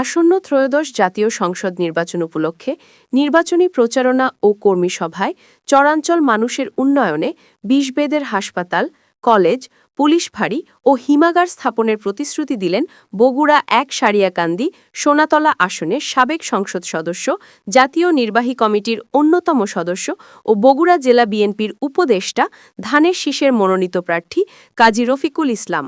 আসন্ন ত্রয়োদশ জাতীয় সংসদ নির্বাচন উপলক্ষে নির্বাচনী প্রচারণা ও কর্মী সভায় চরাঞ্চল মানুষের উন্নয়নে বিষবেদের হাসপাতাল, কলেজ, পুলিশ ফাঁড়ি ও হিমাগার স্থাপনের প্রতিশ্রুতি দিলেন বগুড়া এক সারিয়াকান্দি সোনাতলা আসনের সাবেক সংসদ সদস্য, জাতীয় নির্বাহী কমিটির অন্যতম সদস্য ও বগুড়া জেলা বিএনপির উপদেষ্টা ধানের শীষের মনোনীত প্রার্থী কাজী রফিকুল ইসলাম।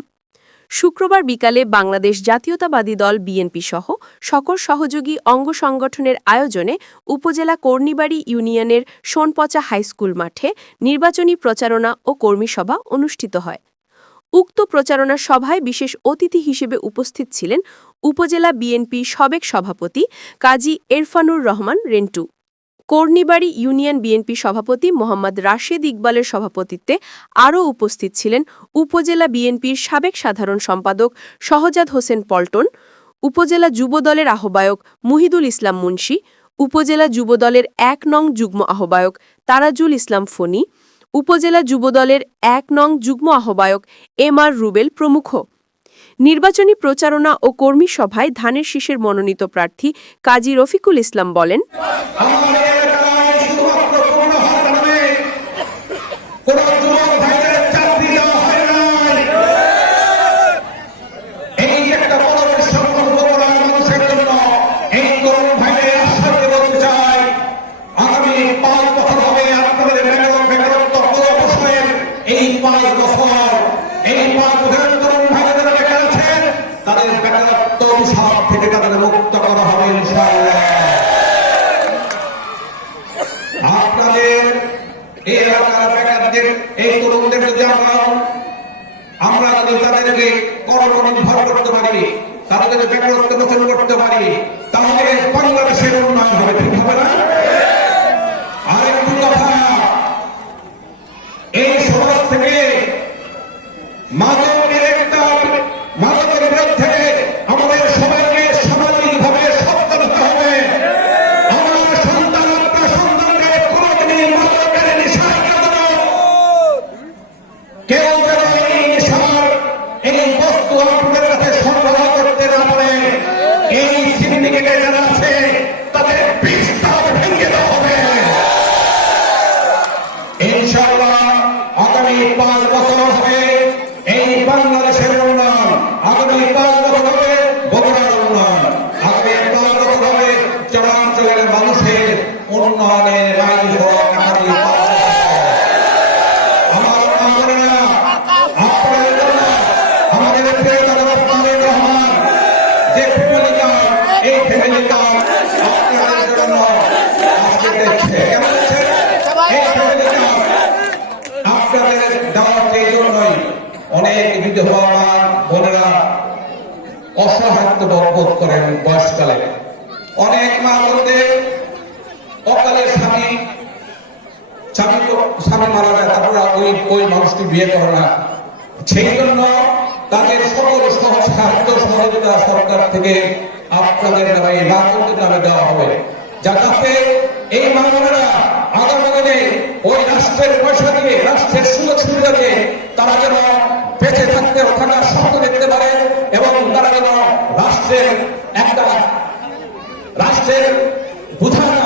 শুক্রবার বিকালে বাংলাদেশ জাতীয়তাবাদী দল বিএনপি সহ সকল সহযোগী অঙ্গ সংগঠনের আয়োজনে উপজেলা কর্ণিবাড়ি ইউনিয়নের সোনপচা হাইস্কুল মাঠে নির্বাচনী প্রচারণা ও কর্মী সভা অনুষ্ঠিত হয়। উক্ত প্রচারণা সভায় বিশেষ অতিথি হিসেবে উপস্থিত ছিলেন উপজেলা বিএনপি সাবেক সভাপতি কাজী এরফানুর রহমান রেন্টু। কর্ণিবাড়ি ইউনিয়ন বিএনপি সভাপতি মোহাম্মদ রাশেদ ইকবালের সভাপতিত্বে আরও উপস্থিত ছিলেন উপজেলা বিএনপির সাবেক সাধারণ সম্পাদক সহজাদ হোসেন পল্টন, উপজেলা যুবদলের আহ্বায়ক মুহিদুল ইসলাম মুন্সি, উপজেলা যুবদলের এক নং যুগ্ম আহ্বায়ক তারাজুল ইসলাম ফণি, উপজেলা যুবদলের এক নং যুগ্ম আহ্বায়ক এম আর রুবেল প্রমুখ। নির্বাচনী প্রচারণা ও কর্মী সভায় ধানের শীষের মনোনীত প্রার্থী কাজী রফিকুল ইসলাম বলেন কোন যুবক ভাইদের চাকরি দেওয়া হয় নাই। এই একটা বড় সংকল্প করা মানুষের জন্য এই তরুণ ভাইদের আশ্বাস বলতে চাই। আগামী পাঁচ বছর হবে আপনাদের বেকারত্ব বেকারত্ব অবসরের এই পাঁচ বছর। এই পাঁচ বছরের তরুণ ভাইদের যারা বেকার আছেন, তাদের বেকারত্ব অভিশাপ থেকে তাদের মুক্ত করা হবে ইনশাআল্লাহ আপনাদের এই এলাকার বেকারদের, এই তরুণদের যদি আমরা আমরা যদি তাদেরকে কর্মনির্ভর করতে পারি, তাদেরকে বেকারত্ব মোচন করতে পারি, তাহলে বাংলাদেশের উন্নয়ন হবে, ঠিক হবে না? উন্নয়নের রায় হোক আগামী আমার আপনারা আপনাদের জন্য আমাদের প্রিয় দাদা রহমানুর রহমান যে ফ্যামিলি কার্ড এই ফ্যামিলি কার্ড আপনাদের জন্য আজকে দেখছে। কেমন দেখছে? এই ফ্যামিলি কার্ড আপনাদের দেওয়ার এই জন্যই অনেক করেন বয়সকালে। অনেক মা বোনদের অকালে স্বামী স্বামী স্বামী মারা যায়, তারপরে ওই ওই মানুষটি বিয়ে করে না। সেই জন্য তাদের সকল সাহায্য সহযোগিতা সরকার থেকে আপনাদের নামে এই নামে দেওয়া হবে। যাতে এই মানুষেরা আগামী ওই রাষ্ট্রের পয়সা দিয়ে, রাষ্ট্রের সুযোগ সুবিধা দিয়ে তারা যেন বেঁচে থাকতে থাকার স্বপ্ন দেখতে পারে এবং তারা যেন রাষ্ট্রের একটা রাষ্ট্রের বোঝা না সেটা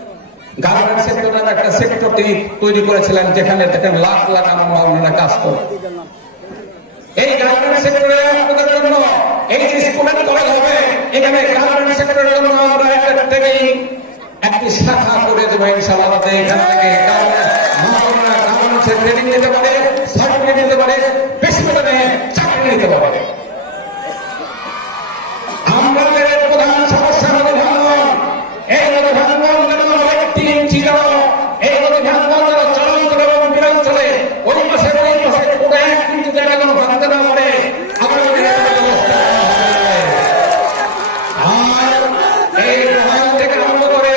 গার্মেন্ট সেক্টর নামে একটা সেক্টর তিনি তৈরি করেছিলেন, যেখানে দেখেন লাখ লাখ আমার ওনারা কাজ করে। এই গার্মেন্ট সেক্টরে আপনাদের জন্য এই যে স্কুলের কলেজ হবে, এখানে গার্মেন্ট সেক্টরের জন্য আমরা একটা ট্রেনিং একটি শাখা করে দেবো ইনশাআল্লাহ এখান থেকে গার্মেন্টসের ট্রেনিং নিতে পারে সার্টিফিকেট নিতে পারে, বেশি বেতনে চাকরি নিতে পারে আমাদের প্রধান সমস্যা নদী ভাঙ্গন এই নদী ভাঙ্গন যেন একটি ইঞ্চি যেন এই নদী ভাঙ্গন যেন চলাঞ্চল এবং বিরাঞ্চলে ওই মাসে ওই মাসে কোনো এক ইঞ্চি জায়গা যেন ভাঙতে না পারে আগামী দিনে একটা ব্যবস্থা নেওয়া হবে। আর এই ভাঙন থেকে আরম্ভ করে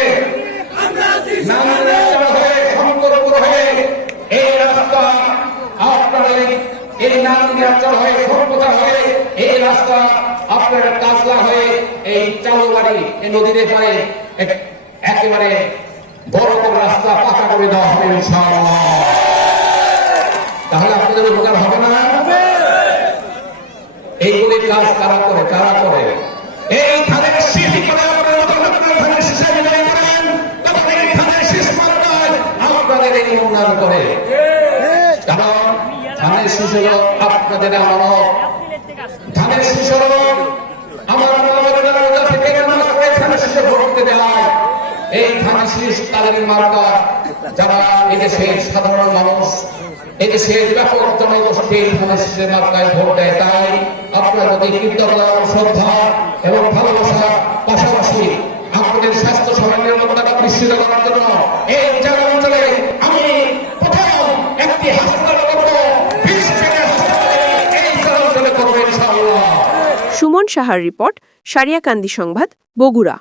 নানান জায়গা রাস্তা আপনার কাজলা হয়ে, এই চালুবাড়ি, এই নদীর পারে একেবারে বড় করে রাস্তা পাকা করে দেওয়া হবে তাহলে আপনাদের উপকার হবে না? এইগুলি কাজ কারা করে কারা করে? এই ধানের শীষ করে এই আপনাদের এই উন্নয়ন করে। ধানের হলো। আপনাদের আমার ধানের দিতে যায় এই ধানের তাদের মার্কা যারা এদেশের সাধারণ মানুষ এদেশের ব্যাপক জনগোষ্ঠী ধানের মার্কায় ভোট দেয়, তাই আপনার প্রতি কৃতজ্ঞতা শ্রদ্ধা এবং ভালোবাসা পাশাপাশি আপনাদের স্বাস্থ্য সমাজ নিরাপত্তা নিশ্চিত করার জন্য সুমন সাহার রিপোর্ট সারিয়াকান্দি সংবাদ বগুড়া।